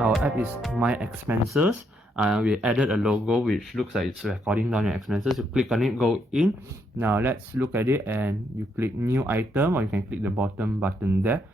Our app is My Expenses. We added a logo which looks like it's recording down your expenses. You click on it, go in. Now let's look at it, and you click new item, or you can click the bottom button there.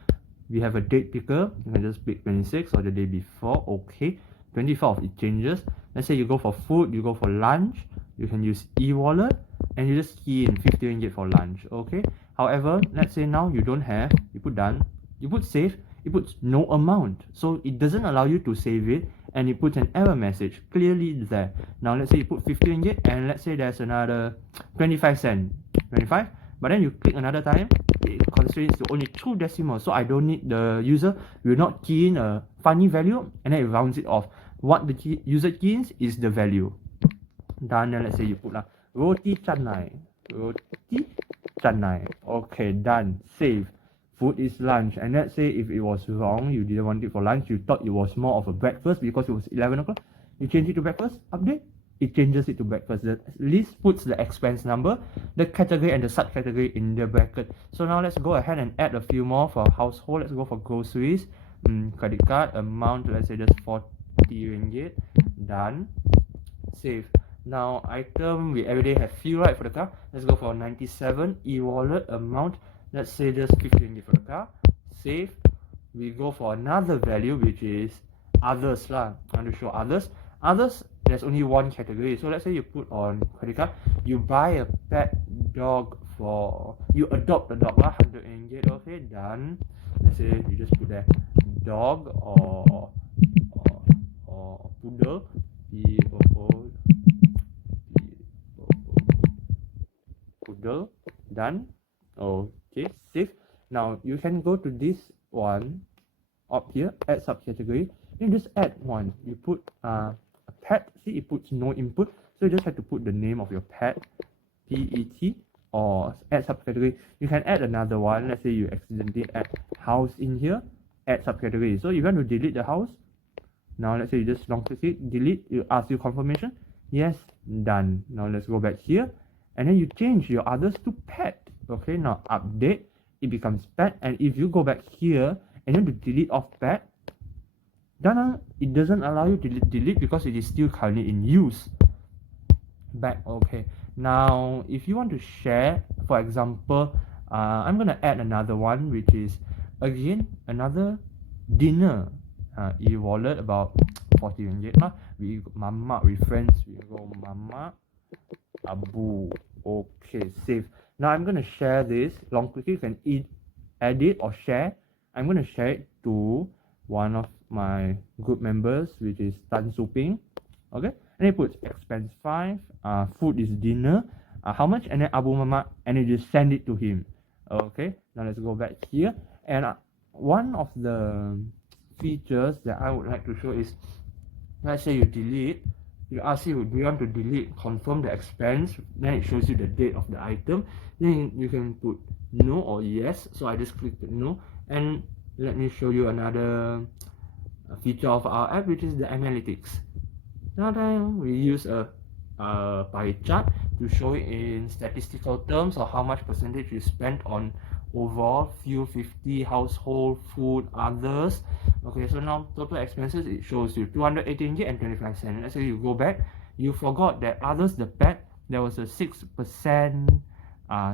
We have a date picker. You can just pick 26 or the day before. Okay. 24th, it changes. Let's say you go for food, you go for lunch, you can use e-wallet, and you just key in 50 ringgit for lunch. Okay. However, let's say now you don't have, you put done, you put save, it puts no amount, so it doesn't allow you to save it, and it puts an error message clearly there. Now let's say you put 50 ringgit, and let's say there's another 25 cent, 25, but then you click another time, it constrains to only 2 decimals, so I don't need, the user will not key in a funny value, and then it rounds it off. What the user keys is the value. Done. And let's say you put roti canai, okay, done, save. Food is lunch, and let's say if it was wrong, you didn't want it for lunch, you thought it was more of a breakfast because it was 11 o'clock, you change it to breakfast, update, it changes it to breakfast. The list puts the expense number, the category, and the subcategory in the bracket. So now let's go ahead and add a few more for household. Let's go for groceries, credit card, amount, let's say just 40 ringgit, done, save. Now item, we everyday have few, right, for the car. Let's go for 97, e-wallet, amount, let's say just 50 ringgit for the car, save. We go for another value which is others lah. I want to show others. Others, there's only one category. So let's say you put on credit card, you buy a pet dog for, you adopt a dog lah, 100 ringgit, okay, done. Let's say you just put there dog or poodle, poodle, done. Okay, save. Now you can go to this one up here, add subcategory. You just add one. You put a pet. See, it puts no input, so you just have to put the name of your pet, PET, or add subcategory. You can add another one. Let's say you accidentally add house in here, add subcategory. So you want to delete the house. Now let's say you just long click it, delete. You ask you confirmation. Yes, done. Now let's go back here, and then you change your others to pet. Okay, now update, it becomes pet, and if you go back here and then to delete off pet, then it doesn't allow you to delete because it is still currently in use. Back. Okay, now if you want to share, for example, I'm gonna add another one which is again another dinner, e-wallet, about 40 ringgit lah. We mama with friends, we go mama abu. Okay, save. Now I'm gonna share this. Long click, you can edit or share. I'm gonna share it to one of my group members, which is Soo Ping. Okay, and it puts expense 5. Food is dinner. How much? And then Abu Mama, and you just send it to him. Okay, now let's go back here. And one of the features that I would like to show is, let's say you delete. You ask you, do you want to delete, confirm the expense, then it shows you the date of the item, then you can put no or yes. So I just click the no, and let me show you another feature of our app, which is the analytics. Now then we use a pie chart to show it in statistical terms, or how much percentage you spent on overall, fuel 50, household, food, others. Okay, so now total expenses, it shows you 280 ringgit and 25 cents. Let's say you go back, you forgot that others, the pet, there was a 6%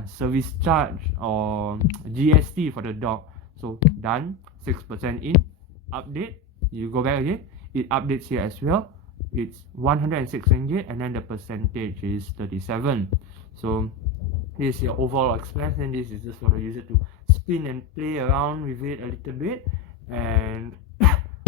service charge or GST for the dog. So done, 6% in, update, you go back again, it updates here as well. It's 106 ringgit, and then the percentage is 37. So this is your overall expense, and this is just for the user to spin and play around with it a little bit. And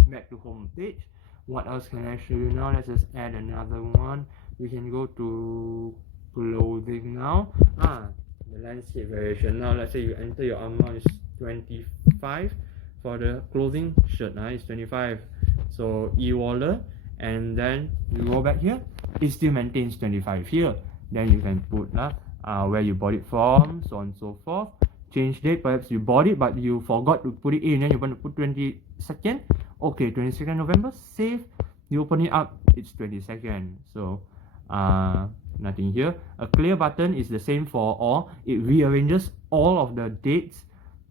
back to home page. What else can I show you now? Let's just add another one. We can go to clothing now. The landscape variation. Now let's say you enter your amount is 25 for the clothing shirt. It's 25. So e-wallet, and then you go back here, it still maintains 25 here. Then you can put where you bought it from, so on and so forth. Change date, perhaps you bought it but you forgot to put it in, and you want to put 22nd. Okay, 22nd November, save. You open it up, it's 22nd. So nothing here. A clear button is the same for all. It rearranges all of the dates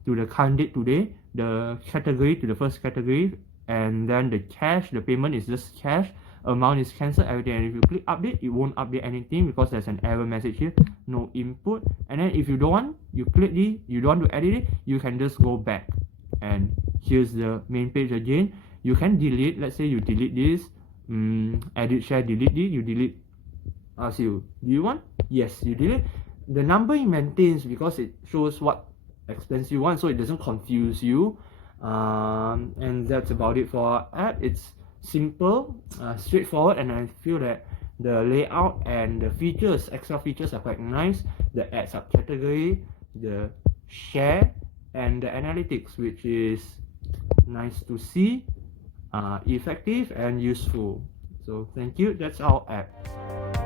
to the current date today, the category to the first category, and then the cash, the payment is just cash, amount is cancelled, everything. And if you click update, it won't update anything because there's an error message here, no input. And then if you don't want, you click it, you don't want to edit it, you can just go back. And here's the main page again. You can delete, let's say you delete this, edit, share, delete it, you delete. Ask you, do you want? Yes, you delete. The number it maintains because it shows what expense you want, so it doesn't confuse you. And that's about it for our app. It's simple, straightforward, and I feel that the layout and the features, extra features, are quite nice. The add subcategory, the share, and the analytics, which is nice to see, effective and useful. So thank you. That's our app.